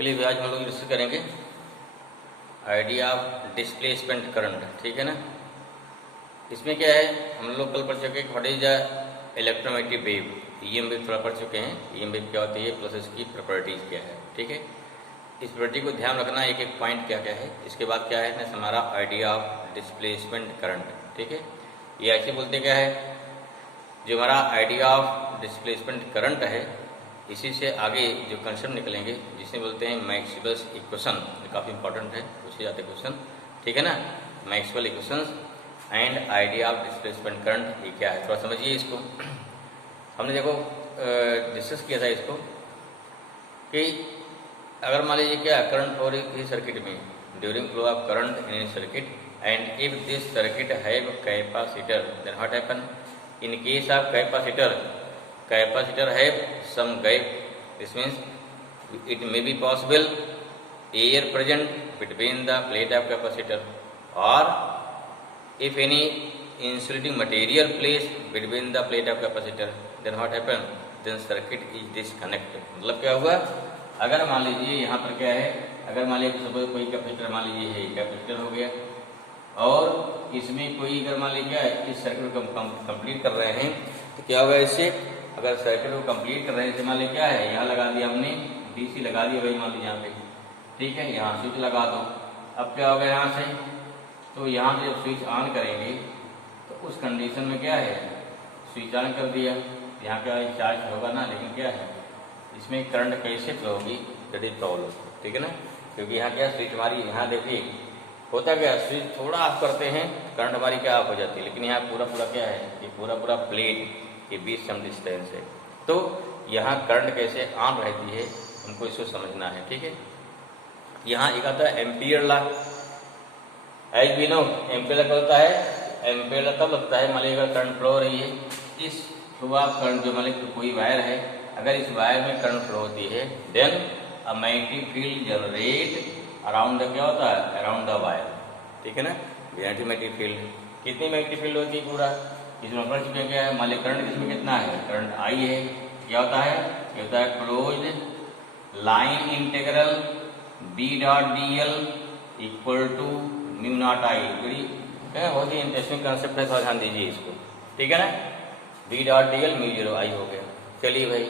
चलिए आज हम लोग डिस्कस करेंगे आइडिया ऑफ डिस्प्लेसमेंट करंट, ठीक है ना। इसमें क्या है, हम लोग कल पढ़ चुके हैं what is the electromagnetic wave, EM wave थोड़ा पढ़ चुके हैं। ईएम वेव क्या होती है प्लस इसकी प्रॉपर्टीज क्या है, ठीक है। इस प्रॉपर्टी को ध्यान रखना, एक एक पॉइंट क्या क्या है। इसके बाद क्या है ना हमारा आइडिया ऑफ डिस्प्लेसमेंट करंट, ठीक है। ये ऐसे बोलते क्या है, जो हमारा आइडिया ऑफ डिस्प्लेसमेंट करंट है, इसी से आगे जो कंसेप्ट निकलेंगे जिसे बोलते हैं मैक्सवेल्स इक्वेशन, काफ़ी इंपॉर्टेंट है, पूछे जाते क्वेश्चन, ठीक है ना। Maxwell equations and idea of displacement current, ये क्या है थोड़ा समझिए इसको। हमने देखो डिस्कस किया था इसको कि अगर मान लीजिए क्या करंट फ्लो रही सर्किट में during flow of current in circuit and if this circuit have capacitor then what happen. In case of capacitor have some gap, this means it may be possible air present between the plate of capacitor, or if any insulating material placed between the plate of capacitor, then what happen, then circuit is disconnected। मतलब क्या हुआ, अगर मान लीजिए यहाँ पर क्या है, अगर मान लीजिए सपोज कोई कैपेसिटर मान लीजिए है, कैपेसिटर हो गया और इसमें कोई अगर मान लीजिए इस सर्किट को कंप्लीट कर रहे हैं तो क्या होगा इससे, अगर सर्किट को कंप्लीट कर रहे हैं, मान लीजिए क्या है यहाँ लगा दिया हमने डीसी लगा दिया भाई मान लीजिए यहाँ पे, ठीक है। यहाँ स्विच लगा दो, अब क्या होगा यहाँ से, तो यहाँ से जब स्विच ऑन करेंगे तो उस कंडीशन में क्या है, स्विच ऑन कर दिया, यहाँ क्या चार्ज होगा ना, लेकिन क्या है इसमें करंट कैसे फ्लो होगी, दैट इज प्रॉब्लम, ठीक है ना। क्योंकि यहाँ क्या स्विच हमारी, यहाँ देखिए होता क्या, स्विच थोड़ा ऑफ करते हैं करंट हमारी क्या ऑफ हो जाती है, लेकिन यहाँ पूरा क्या है, ये पूरा प्लेट के बीच सम डिस्टेंस है, तो यहाँ करंट कैसे ऑन रहती है हमको इसको समझना है, ठीक है। यहाँ एक आता है ampere law, as we know ampere law होता है, एम्पियर लॉ तब लगता है मान लीजिए अगर करंट फ्लो हो रही है, इस फ्लो ऑफ करंट जो मान लीजिए कोई वायर है, अगर इस वायर में करंट फ्लो होती है then a magnetic field generate around the क्या होता है, अराउंड द वायर, ठीक है ना। मैग्नेटिक फील्ड कितनी मैग्नेटिक फील्ड होती है पूरा, इसमें पढ़ चुके क्या है, मान लीजिए करंट इसमें कितना है, करंट आई है, क्या होता है, ये होता है closed line integral B dot D L equal to mu naught I. बड़ी बहुत ही इंटरेस्टिंग कंसेप्ट है, थोड़ा ध्यान दीजिए इसको, ठीक है ना। B dot D L mu zero I हो गया। चलिए भाई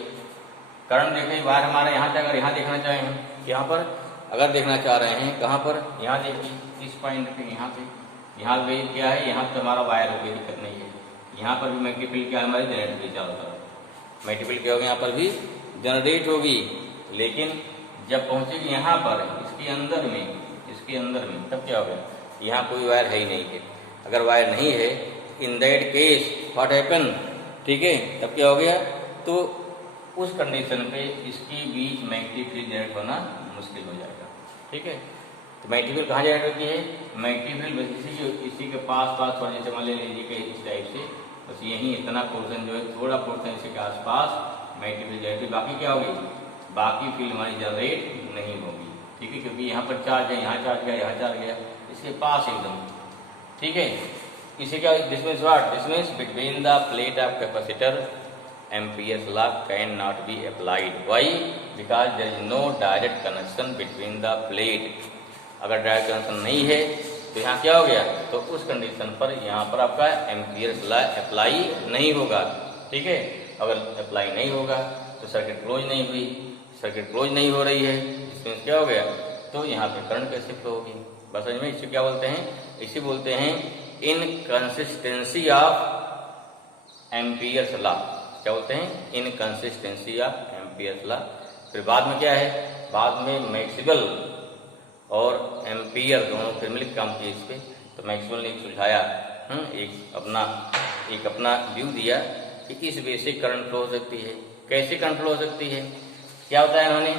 करंट देखिए वायर हमारे यहाँ से, अगर यहाँ देखना चाहें यहाँ पर, अगर देखना चाह रहे हैं कहाँ पर, यहाँ देखिए इस पॉइंट पे, यहाँ पे क्या है, यहाँ पे हमारा वायर हो गया, दिक्कत नहीं है। यहाँ पर भी मैग्नेटिक फील्ड क्या हमारी जनरेट होगी, चारों तरफ मैग्नेटिक फील्ड क्या होगी, यहाँ पर भी जनरेट होगी, लेकिन जब पहुंचेगी यहाँ पर इसके अंदर में तब क्या होगा, यहाँ कोई वायर है ही नहीं है। अगर वायर नहीं है in that case what happen, ठीक है, तब क्या हो गया, तो उस कंडीशन पे इसके बीच मैग्नेटिक फील्ड जनरेट होना मुश्किल हो जाएगा, ठीक है। तो मैग्नेटिक फील्ड कहाँ जनरेट होती है, मैग्नेटिक फील्ड इसी के पास थोड़ा जैसे मान लीजिए कि इस टाइप से, बस यही इतना पोर्शन जो है, थोड़ा पोर्शन इसके आसपास मैग्नेटिक फील्ड जनरेट, बाकी क्या होगी, बाकी फील्ड हमारी जनरेट नहीं होगी, ठीक है। क्योंकि यहाँ पर चार्ज है, यहाँ चार्ज गया, यहाँ चार्ज गया, इसके पास एकदम, ठीक है। इसे क्या this means what, this means between the plate of capacitor ampere's law can not be applied, why, because there is no direct connection between the plate. अगर डायरेक्ट कनेक्शन नहीं है तो यहाँ क्या हो गया, तो उस कंडीशन पर यहाँ पर आपका एम्पियर्स लॉ अप्लाई नहीं होगा, ठीक है। अगर अप्लाई नहीं होगा तो सर्किट क्लोज नहीं हुई, सर्किट क्लोज नहीं हो रही है, इसमें क्या हो गया, तो यहाँ पे करंट कैसे फ्लो होगी, बस समझ में। इसे क्या बोलते हैं, इसे बोलते हैं इनकंसिस्टेंसी ऑफ एम्पियर्स लॉ, क्या बोलते हैं, इनकंसिस्टेंसी ऑफ एम्पियर्स लॉ। फिर बाद में क्या है, बाद में मैक्सवेल और एम्पियर दोनों फिर मिलकर काम किए इस पे, तो मैक्सवेल ने सुझाया, एक अपना व्यू दिया कि इस वे से करंट फ्लो हो सकती है। कैसे करंट फ्लो हो सकती है, क्या होता है उन्होंने,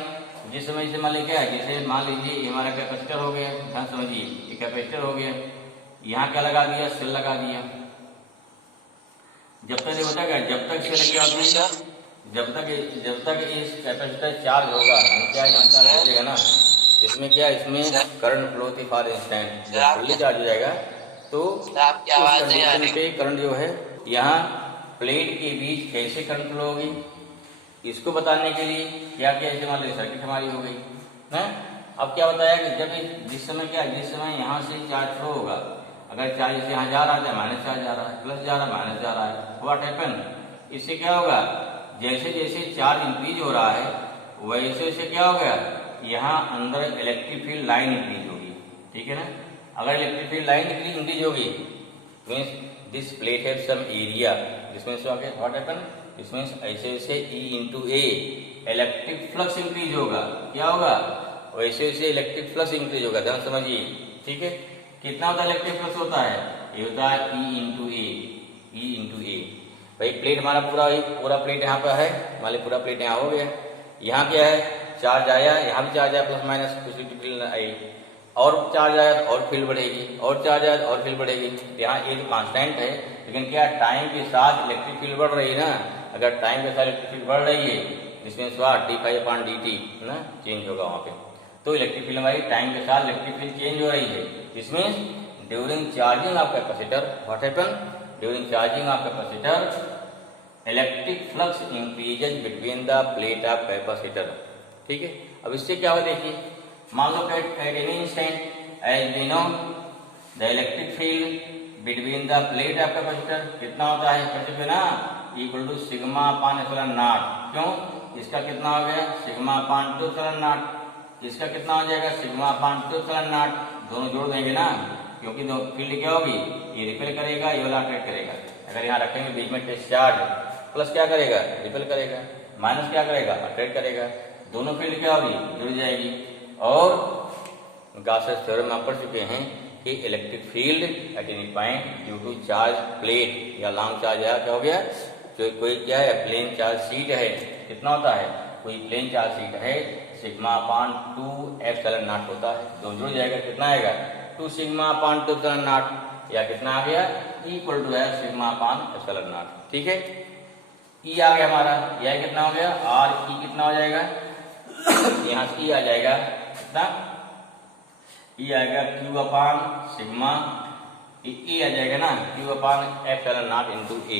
जिस समय से मान लीजिए क्या है, जैसे मान लीजिए ये हमारा कैपेसिटर हो गया, ध्यान समझिए, ये कैपेसिटर हो गया, यहाँ क्या लगा दिया, सेल लगा दिया। जब तक ये होता है, जब तक सेल क्या होती है, जब तक इस कैपेसिटर चार्ज होगा, क्या यहाँ चार्ज हो जाएगा ना, इसमें क्या, इसमें करंट फ्लो थी फॉर इंस्टेंट, जब फुल्ली चार्ज हो जाएगा तो उस कंडीशन पे करंट जो है यहाँ प्लेट के बीच कैसे करंट फ्लो होगी, इसको बताने के लिए क्या क्या इस्तेमाल, सर्किट हमारी हो गई, ना। अब क्या बताया कि जब जिस समय यहाँ से चार्ज फ्लो होगा, अगर चार्ज जैसे यहाँ जा रहा है माइनस चार्ज जा रहा है, प्लस जा रहा है माइनस जा रहा है, व्हाट हैपन, इससे क्या होगा, जैसे जैसे चार्ज इंक्रीज हो रहा है वैसे वैसे क्या हो गया, यहाँ अंदर इलेक्ट्रिक फील्ड लाइन इंक्रीज होगी, ठीक है ना। अगर इलेक्ट्रिक फील्ड लाइन इंक्रीज होगी means this plate have some area, this means what happen, this means ऐसे ऐसे E into a electric flux increase होगा, क्या होगा, वैसे वैसे इलेक्ट्रिक फ्लक्स इंक्रीज होगा, ध्यान समझिए, ठीक है। कितना होता है इलेक्ट्रिक फ्लक्स होता है, ये होता है E इंटू ए। भाई प्लेट हमारा पूरा प्लेट यहाँ पे है, मान लीजिए पूरा प्लेट यहाँ हो गया, यहाँ क्या है, चार्ज आया, यहाँ भी चार्ज आया प्लस माइनस कुछ फील्ड आई, और चार्ज आया तो और फील्ड बढ़ेगी, और चार्ज आया तो और फील्ड बढ़ेगी। यहाँ ये तो कांस्टेंट है, लेकिन क्या टाइम के साथ इलेक्ट्रिक फील्ड बढ़ रही है ना, अगर टाइम के साथ इलेक्ट्रिक फील्ड बढ़ रही है इसमें d∅/dt ना चेंज होगा वहाँ पे, तो इलेक्ट्रिक फील्ड हमारी टाइम के साथ इलेक्ट्रिक फील्ड चेंज हो रही है। इसमें during charging of capacitor what happen, during charging of capacitor electric flux increases between the plate of capacitor, ठीक है। अब इससे क्या हो देखिए, मान लो at any instant as we know the electric field between the plate of capacitor कितना होता है, कैसे ना, equal to sigma upon epsilon naught, क्यों, इसका कितना हो गया सिग्मा अपान 2 एप्सिलॉन नॉट, इसका कितना हो जाएगा सिग्मा अपान 2 एप्सिलॉन नॉट, दोनों जोड़ देंगे ना, क्योंकि दो फील्ड क्या होगी, ये रिपेल करेगा, ये वाला अट्रैक्ट करेगा। अगर यहाँ रखेंगे बीच में टेस्ट चार्ज, प्लस क्या करेगा रिपेल करेगा, माइनस क्या करेगा अट्रैक्ट करेगा, दोनों फील्ड क्या होगी जुड़ जाएगी। और गॉसेस थ्योरम में आप पढ़ चुके हैं कि electric field at any point due to charge plate या लॉन्ग चार्ज है, क्या हो गया, जो कोई क्या है प्लेन चार्ज शीट है, कितना होता है, कोई प्लेन चार्ज शीट है सिग्मा अपान 2 एप्सिलॉन नॉट होता है, दोनों जुड़ जाएगा, कितना आएगा 2 सिग्मा अपान 2 एप्सिलॉन नॉट, या कितना आ गया इक्वल टू है सिग्मा अपान एप्सिलॉन नॉट, ठीक है। ई आ गया हमारा, यह कितना हो गया आर ई कितना हो जाएगा यहाँ से ई आ जाएगा कितना, ई आएगा क्यू अपान सिग्मा, ई आ जाएगा ना Q upon epsilon naught into A,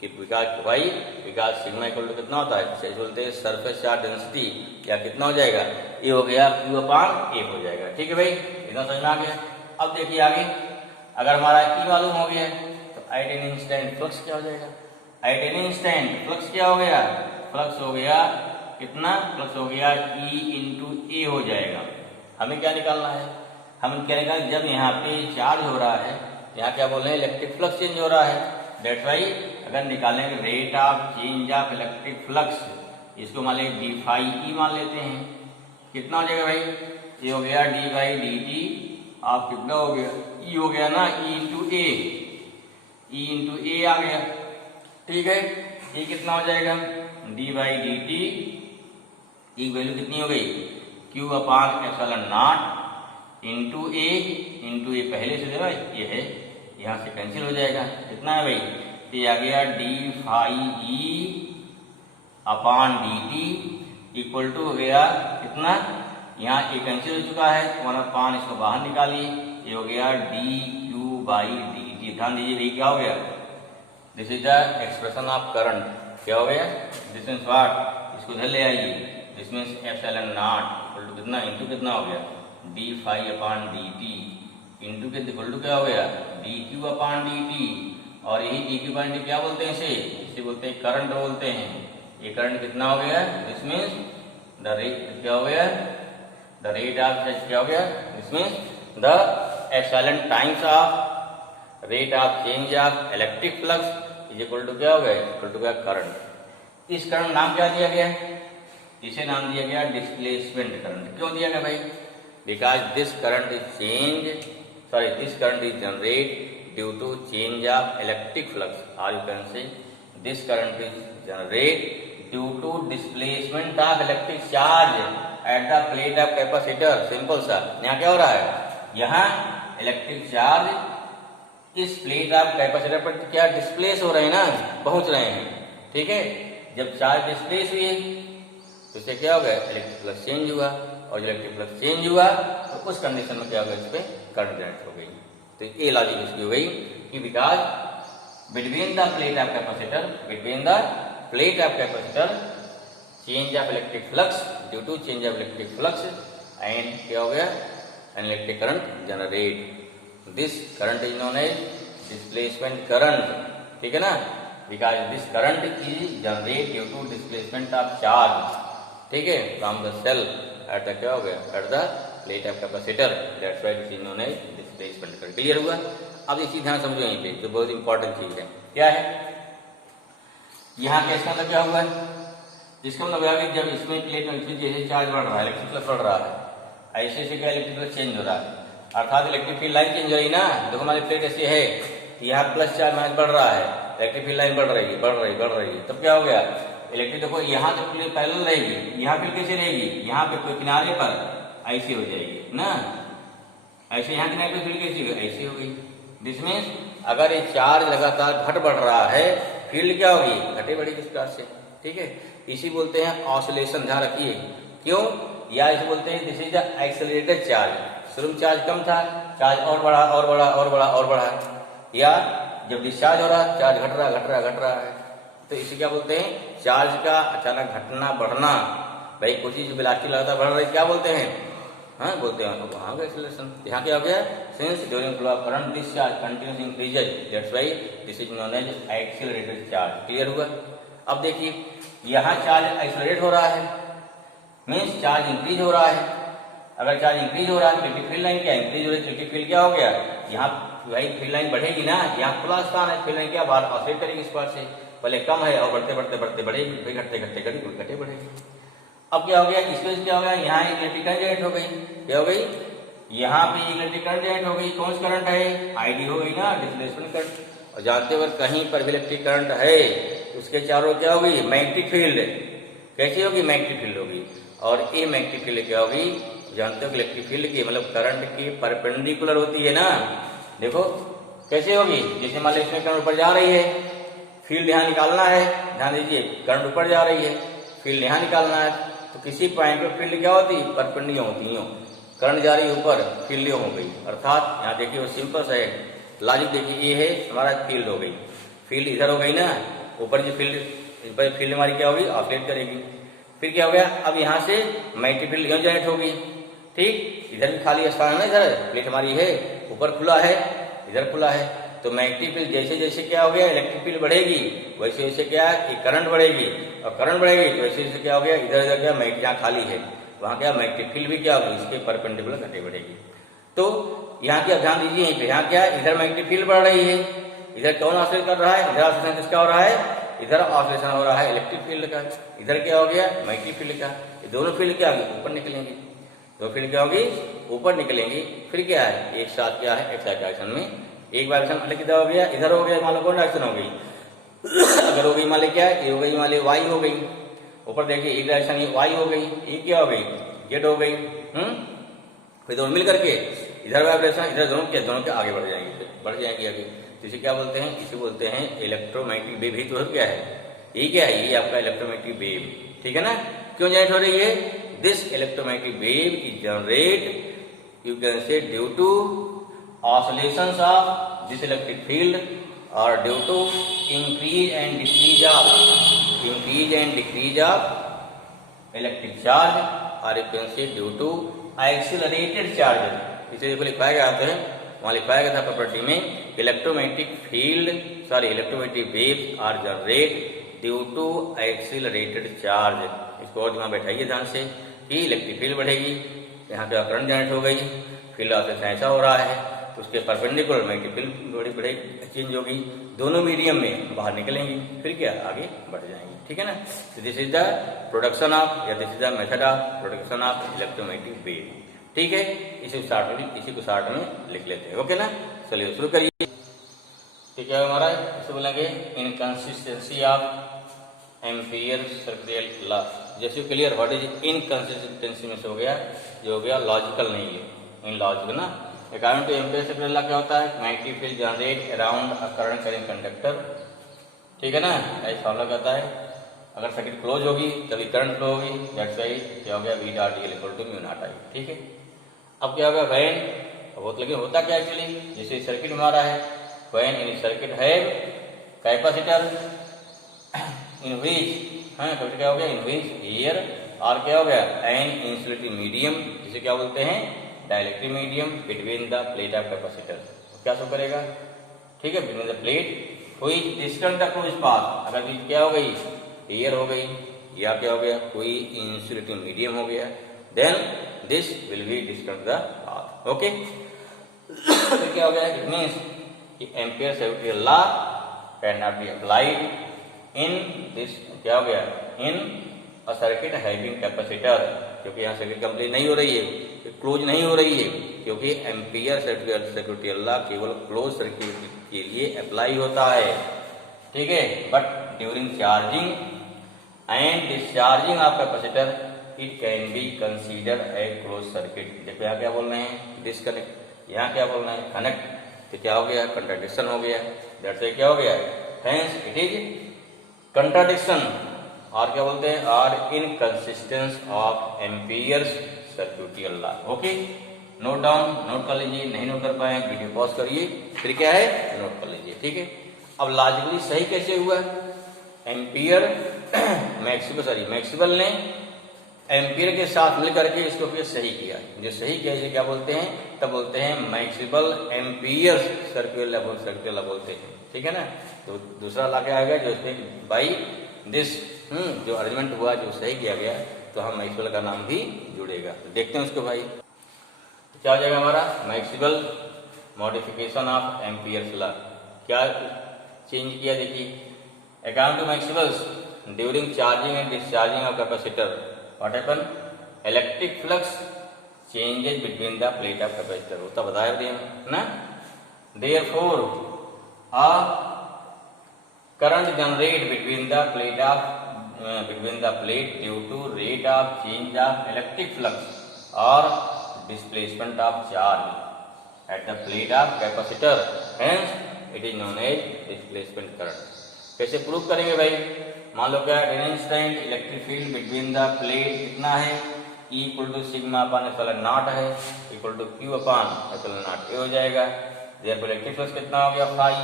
कि बिकॉज सिग्मा इक्वल टू कितना होता है, बोलते हैं सरफेस चार्ज डेंसिटी, या कितना हो जाएगा ये हो गया क्यू अपान ए हो जाएगा, ठीक है भाई, इतना समझ में आ गया। अब देखिए आगे, अगर हमारा ई मालूम हो गया तो एट एनी इंस्टेंट फ्लक्स क्या हो जाएगा, एट एनी इंस्टेंट फ्लक्स क्या हो गया, फ्लक्स हो गया कितना, फ्लक्स हो गया E इंटू ए हो जाएगा। हमें क्या निकालना है, हम क्या निकाल, जब यहाँ पे चार्ज हो रहा है, यहाँ क्या बोल रहे हैं इलेक्ट्रिक फ्लक्स चेंज हो रहा है, दैट्स वाई अगर निकालेंगे rate of change of electric flux, इसको मान लेंगे d∅e मान लेते हैं, कितना हो जाएगा भाई, ये हो गया d/dt, आप कितना हो गया E हो गया ना E इंटू ए आ गया, ठीक है। ये कितना हो जाएगा d/dt, की वैल्यू कितनी हो गई Q upon epsilon naught into A पहले से देना ये है, यहाँ से कैंसिल हो जाएगा, कितना है भाई, ये आ गया d∅e upon dt equal to हो गया कितना, यहाँ ए कैंसिल हो चुका है, 1/, इसको बाहर निकालिए, ये हो गया dq/dt, ध्यान दीजिए भाई क्या हो गया, this is the expression of current, क्या हो गया, दिस मीन्स व्हाट, इसको इधर ले आइए, this means epsilon not equal to कितना इंटू कितना हो गया d∅/dt इंटू के इक्वल टू क्या हो गया dq/dt, और यही dq/dt क्या बोलते हैं, इसे बोलते हैं करंट बोलते हैं, ये करंट कितना हो गया, दिस मीन्स द रेट क्या हो गया, द रेट ऑफ क्या हो गया, this means the epsilon times of rate of change of electric flux is equal to क्या हो गया, इक्वल टू क्या करंट। इस करंट नाम क्या दिया गया, इसे नाम दिया गया डिस्प्लेसमेंट करंट, क्यों दिया गया भाई, because this current is generate due to change of electric flux, और you can say this current is generate due to displacement of electric charge at the plate of capacitor, simple सा, यहाँ क्या हो रहा है, यहाँ इलेक्ट्रिक चार्ज इस plate of capacitor पर क्या डिस्प्लेस हो रहे हैं ना, पहुंच रहे हैं, ठीक है। जब चार्ज डिस्प्लेस हुए तो इससे क्या हो गया, इलेक्ट्रिक फ्लक्स चेंज हुआ, और जब इलेक्ट्रिक फ्लक्स चेंज हुआ तो उस कंडीशन में क्या होगा, इस पे करंट जनरेट हो गई। तो ये लॉजिक इसकी हो गई कि because between the plate of capacitor change of electric flux, due to change of electric flux and क्या हो गया, an electric current generate. This current is known as displacement current, ठीक है ना, because this current is generate due to displacement of charge, ठीक है, from the cell at the क्या हो गया, at the plate of capacitor, that's why this is known as displacement current. Clear हुआ? अब ये चीज ध्यान समझो यहीं पे, जो बहुत इंपॉर्टेंट चीज है। क्या है यहाँ का इसका मतलब क्या हुआ है, इसका मतलब है कि जब इसमें प्लेट में जैसे चार्ज बढ़ रहा है, इलेक्ट्रिक फ्लक्स बढ़ रहा है, ऐसे से क्या इलेक्ट्रिक फ्लक्स चेंज हो रहा है, अर्थात इलेक्ट्रिक फील्ड लाइन चेंज हो रही ना। देखो हमारी प्लेट ऐसी है, यहाँ प्लस चार्ज माइनस बढ़ रहा है, इलेक्ट्रिक फील्ड लाइन बढ़ रही है, बढ़ रही है, तब क्या हो गया, इलेक्ट्रिक देखो यहाँ तो पैरेलल रहेगी, यहाँ फिर कैसे रहेगी, यहाँ पे कोई किनारे पर ऐसी हो जाएगी ना, ऐसे यहाँ किनारे पर फील्ड कैसी होगी, ऐसी हो गई। दिस मीन्स अगर ये चार्ज लगातार घट बढ़ रहा है, फील्ड क्या होगी, घटे बढ़ेगी इस प्रकार से, ठीक है। इसी बोलते हैं ऑसिलेशन, ध्यान रखिए। क्यों? या इसे बोलते हैं this is the accelerated charge. शुरू में चार्ज कम था, चार्ज और बढ़ा और बढ़ा और बढ़ा और बढ़ा, या जब डिस्चार्ज हो रहा चार्ज घट रहा है, तो इसे क्या बोलते हैं, चार्ज का अचानक घटना बढ़ना। भाई कुछ चीज वेलोसिटी लगातार बढ़ रही, क्या बोलते हैं, हाँ बोलते हैं तो वहां का एक्सेलरेशन। यहाँ क्या हो गया, since during flow of current this charge continuous increases, that's why this is known as accelerated charge. Clear हुआ? अब देखिए यहाँ चार्ज एक्सेलरेट हो रहा है, मीन्स चार्ज इंक्रीज हो रहा है। अगर चार्ज इंक्रीज हो रहा है, इलेक्ट्रिक फील्ड लाइन क्या इंक्रीज हो रही है, इलेक्ट्रिक फील्ड क्या हो गया, यहाँ भाई फील्ड लाइन बढ़ेगी ना, यहाँ खुला स्थान है, फील्ड लाइन क्या बाहर ऑसिलेट करेगी इस पार से, पहले कम है और बढ़ते बढ़ेगी, फिर घटे बढ़ेगी। अब क्या हो गया, इसमें क्या हो गया, यहाँ इलेक्ट्रिक करंट जनरेट हो गई, क्या हो गई, यहाँ पे इलेक्ट्रिक करंट जनरेट हो गई, कौन सी करंट है, आईडी हो गई ना, डिस्प्लेसमेंट करंट। और जानते हो कहीं पर भी इलेक्ट्रिक करंट है, उसके चारों क्या होगी, मैग्नेटिक फील्ड। कैसी होगी, मैग्नेटिक फील्ड होगी। और ये मैग्नेटिक फील्ड क्या होगी, जानते हो कि इलेक्ट्रिक फील्ड की मतलब करंट की परपेंडिकुलर होती है ना। देखो कैसे होगी, जैसे मान लो इसमें करंट ऊपर जा रही है, फील्ड यहाँ निकालना है, ध्यान दीजिए, करंट ऊपर जा रही है, फील्ड यहाँ निकालना है, तो किसी पॉइंट पर फील्ड क्या होती है, परपेंडिकुलर होती है। करंट जा रही है ऊपर, फील्ड हो गई, अर्थात यहाँ देखिए वो सिंपल सा है लॉजिक, देखिए ये है हमारा फील्ड हो गई, फील्ड इधर हो गई ना, ऊपर जो फील्ड हमारी क्या होगी, ऑसिलेट करेगी। फिर क्या हो गया, अब यहाँ से मैग्नेटिक फील्ड यहाँ जनरेट होगी, ठीक, इधर भी खाली स्थान है, इधर प्लेट हमारी है, ऊपर खुला है, इधर खुला है, तो मैग्नेटिक फील्ड जैसे जैसे क्या हो गया, इलेक्ट्रिक फील्ड बढ़ेगी, वैसे वैसे क्या है, करंट बढ़ेगी, और करंट बढ़ेगी तो वैसे वैसे क्या हो गया, इधर इधर क्या मैग्नेटिक जहाँ खाली है वहां क्या मैग्नेटिक फील्ड भी क्या होगी, इसके परपेंडिकुलर घटे बढ़ेगी। तो यहाँ क्या ध्यान दीजिए, यहीं पे यहाँ क्या है, इधर मैग्नेटिक फील्ड बढ़ रही है, इधर कौन ऑसिलेट कर रहा है, इधर ऑसिलेशन किसका हो रहा है, इधर ऑसिलेशन हो रहा है इलेक्ट्रिक फील्ड का, इधर क्या हो गया, मैग्नेटिक फील्ड का। दोनों फील्ड क्या होगी, ऊपर निकलेंगी, दो फील्ड क्या होगी, ऊपर निकलेंगी। फिर क्या है, एक साथ क्या है, एक साथ डायरेक्शन में, एक डायरेक्शन अलग किधर हो गया, इधर हो गया, मान लो कौन डायरेक्शन हो गई अगर हो गई मान लो क्या है, ये हो गई मान लो वाई हो गई, ऊपर देखिए एक डायरेक्शन ये वाई हो गई, ये क्या हो गई, जेड हो गई। फिर दोनों मिल करके इधर वाइब्रेशन, इधर दोनों के आगे बढ़ जाएंगे आगे। तो इसे क्या बोलते हैं, इसे बोलते हैं इलेक्ट्रोमैग्नेटिक वेव। ही तो क्या है, ये क्या है, ये आपका इलेक्ट्रोमैग्नेटिक वेव, ठीक है ना। क्यों जनरेट हो रही है, this electromagnetic wave is generate you can say due to oscillations of this electric field और due to increase and decrease of electric charge और you can say due to accelerated charge. इसे देखो लिखवाया गया है, वहां लिखवाया गया था प्रॉपर्टी में, electromagnetic waves are generate due to accelerated charge. इसको और दिमाग बैठाइए ध्यान से कि इलेक्ट्रिक फील्ड बढ़ेगी, यहाँ पे करंट जनरेट हो गई, फील्ड ऑसिलेशन ऐसा हो रहा है, उसके परपेंडिकुलर मैग्नेटिक फील्ड बढ़ेगी, चेंज होगी, दोनों मीडियम में बाहर निकलेंगी, फिर क्या आगे बढ़ जाएंगी, ठीक है ना। This is the production of, या this is the method of production of electromagnetic wave, ठीक है। इसी को शॉर्ट में लिख लेते हैं, ओके ना। चलिए शुरू करिए। ठीक है हमारा, इसे बोलेंगे inconsistency of ampere circular law. जैसे क्लियर व्हाट इज इनकंसिस्टेंसी में से हो गया, जो हो गया लॉजिकल नहीं है, इन लॉजिकल ना। According two ampere circular law क्या होता है, magnetic field generate around a current carrying conductor, ठीक है ना, ऐसा फॉर्मूला कहता है। अगर सर्किट क्लोज होगी तभी करंट फ्लो होगी, दैट्स व्हाई क्या हो गया, V dot DL equal to mu naught I, ठीक है। अब क्या होगा, वैन बहुत लेकिन होता क्या एक्चुअली, जैसे सर्किट हमारा है, वैन इन सर्किट है कैपेसिटर इन विच, हाँ कैपेसिटर क्या हो गया, इन विच हियर आर क्या हो गया, एन इंसुलेटिंग मीडियम, जिसे क्या बोलते हैं, dielectric medium between the plate of capacitor. क्या शो करेगा, ठीक है, बिटवीन द प्लेट कोई डिस्टेंस का क्लोज पाथ, अगर बीच क्या हो गई, एयर हो गई या क्या हो गया, कोई इंसुलेटिंग मीडियम हो गया, then this will be distance the path. Okay, तो क्या हो गया, इट मीन्स कि ampere safety law can not be applied in this, क्या हो गया, in a circuit having capacitor, क्योंकि यहाँ सर्किट कंप्लीट नहीं हो रही है, क्लोज नहीं हो रही है, क्योंकि एम्पियर सेफ्टी लॉ केवल क्लोज सर्किट के लिए अप्लाई होता है, ठीक है, but during charging and discharging of capacitor it can be consider a close circuit. देखो यहाँ क्या बोल रहे हैं, डिस्कनेक्ट, यहाँ क्या बोल रहे हैं, कनेक्ट, तो क्या हो गया, कंट्राडिक्शन हो गया, दैट्स व्हाई क्या हो गया, हेंस इट इज कंट्राडिक्शन, और क्या बोलते हैं, or inconsistence of Ampere's circuital law. Okay, note down, note कर लीजिए, नहीं नोट कर पाए वीडियो पॉज करिए, फिर क्या है, नोट कर लीजिए, ठीक है। अब लॉजिकली सही कैसे हुआ, एम्पियर मैक्सवेल ने एम्पियर के साथ मिलकर के इसको फिर सही किया, जो सही किया इसे क्या बोलते हैं, तब बोलते हैं मैक्सवेल एम्पियर सर्कुलर लॉ बोलते हैं, ठीक है ना। तो दूसरा लॉ क्या आएगा, जो इसमें बाई दिस जो अरेंजमेंट हुआ, जो सही किया गया, तो हम मैक्सवेल का नाम भी जुड़ेगा। तो देखते हैं उसको भाई, तो क्या हो जाएगा हमारा, Maxwell modification of Ampere's law, क्या चेंज किया, देखिए, according to Maxwell's during charging and discharging of capacitor what happen, electric flux changes between the plate of capacitor, वो तो बताया दिया ना, therefore a current generate between the plate due to rate of change of electric flux और displacement of charge at the plate of capacitor, hence it is known as displacement current. कैसे prove करेंगे भाई, मान लो क्या, instant electric field between the plate कितना है, E equal to sigma upon epsilon naught है, equal to Q upon epsilon naught A हो जाएगा, देयरफॉर इलेक्ट्रिक फ्लक्स कितना हो गया, फाई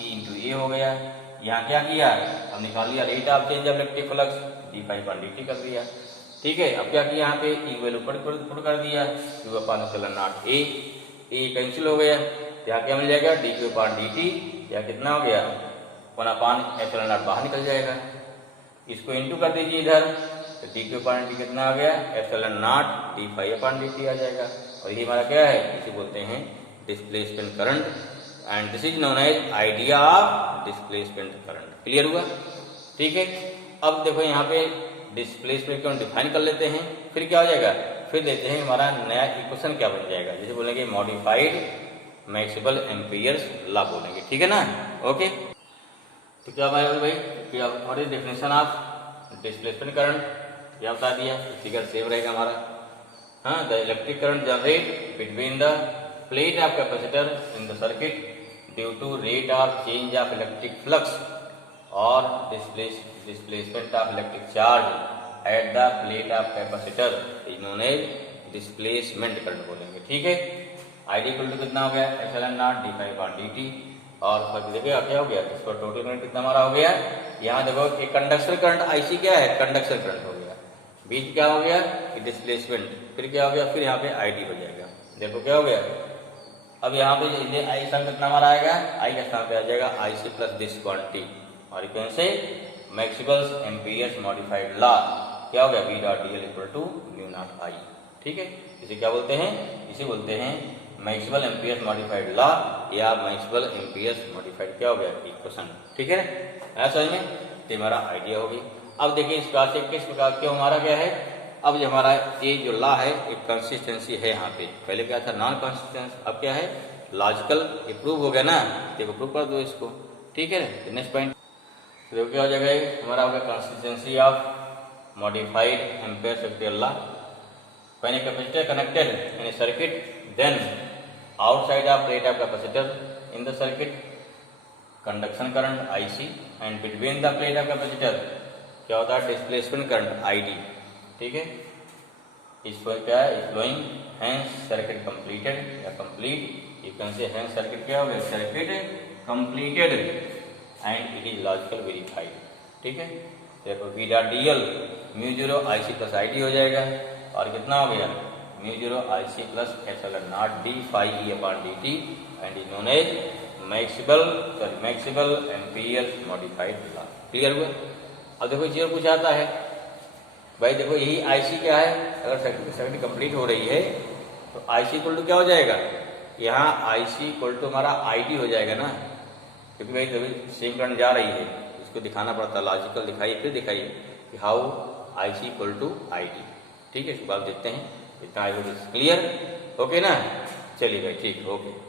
E इंटू ए हो गया। यहाँ क्या किया, हम निकाल लिया rate of change of electric flux, d phi upon D t कर दिया, ठीक है। अब क्या किया, यहाँ पे E वैल्यू पुट कर दिया, Q अपान एप्सिलॉन नॉट ए कैंसिल हो गया, यहाँ क्या मिल जाएगा, डी क्यू अपान डी टी, या कितना हो गया, 1 अपान एप्सिलॉन नॉट बाहर निकल जाएगा, इसको इंटू कर दीजिए इधर, तो डी क्यू अपान डी कितना आ गया, epsilon naught D phi upon D T आ जाएगा, और ये हमारा क्या है, इसे बोलते हैं displacement current, and this is known as idea of displacement current. Clear हुआ, ठीक है। अब देखो यहाँ पे डिस्प्लेसमेंट को डिफाइन कर लेते हैं, फिर क्या हो जाएगा, फिर देते हैं हमारा नया इक्वेशन क्या बन जाएगा, जैसे बोलेंगे मॉडिफाइड मैक्सवेल एम्पियर्स लॉ बोलेंगे, ठीक है ना। ओके, तो क्या भाई, what is definition of displacement current, क्या बता दिया, फिगर सेम रहेगा हमारा, हाँ, the electric current generate between the plate of capacitor in the circuit due to rate of change of electric flux और displacement of electric charge at the plate of capacitor is known as displacement current बोलेंगे, ठीक है। ID equal to कितना हो गया, epsilon naught D phi upon D T, और देखिए क्या हो गया, इसका टोटल करंट कितना हमारा हो गया, यहाँ देखो कि कंडक्शन करंट आईसी क्या है, कंडक्शन करंट हो गया, बीच क्या हो गया, डिस्प्लेसमेंट, फिर क्या हो गया, फिर यहाँ पे आईडी हो जाएगा, देखो क्या हो गया। अब यहाँ पे आई स्थान कितना हमारा आएगा, आई का स्थान पे आ जाएगा I C plus this quantity, और इक्वेशन से मैक्सवेल्स एम्पियर्स मॉडिफाइड लॉ क्या हो गया, B dot D L equal to mu naught I, ठीक है। इसे क्या बोलते हैं, इसे बोलते हैं मैक्सवेल एम्पियर्स मॉडिफाइड लॉ या मैक्सवेल एम्पियर्स मॉडिफाइड क्या हो गया, इक्वेशन, ठीक है ना, समझ में, ये हमारा आइडिया होगी। अब देखिए इस प्रकार से किस प्रकार क्यों हमारा क्या है, अब जो हमारा ये जो लॉ है एक कंसिस्टेंसी है यहाँ पे, पहले क्या था नॉन कंसिस्टेंस, अब क्या है लॉजिकल, ये प्रूव हो गया ना, देखो प्रूव कर दो इसको, ठीक है। नेक्स्ट पॉइंट, तो क्या हो जाएगा, हमारा हो गया consistency of modified ampere circuit law, when a capacitor connected in a circuit, then outside of plate of capacitor in the circuit conduction current IC and between the plate of capacitor क्या होता है displacement current ID, ठीक है। इसको क्या है flowing, hence circuit completed या complete, you can say hence circuit क्या हो गया, circuit completed and it is logical verified, ठीक है। देखो V dot DL mu zero I C plus I T हो जाएगा, और कितना हो गया mu zero I C plus epsilon naught D phi E upon d t and is known as maximal ampere modified law. Clear हुआ? अब देखो चीज कुछ आता है भाई, देखो यही आईसी क्या है, अगर सर्किट कंप्लीट हो रही है तो आईसी इक्वल टू क्या हो जाएगा, यहाँ आईसी इक्वल टू हमारा आईटी हो जाएगा ना, क्योंकि भाई कभी सेम करंट जा रही है, इसको दिखाना पड़ता है, लॉजिकल दिखाइए, फिर दिखाइए कि how IC equal to IT. ठीक है, इसको आप देखते हैं, इतना आई होप क्लियर, ओके ना, चलिए भाई ठीक, ओके।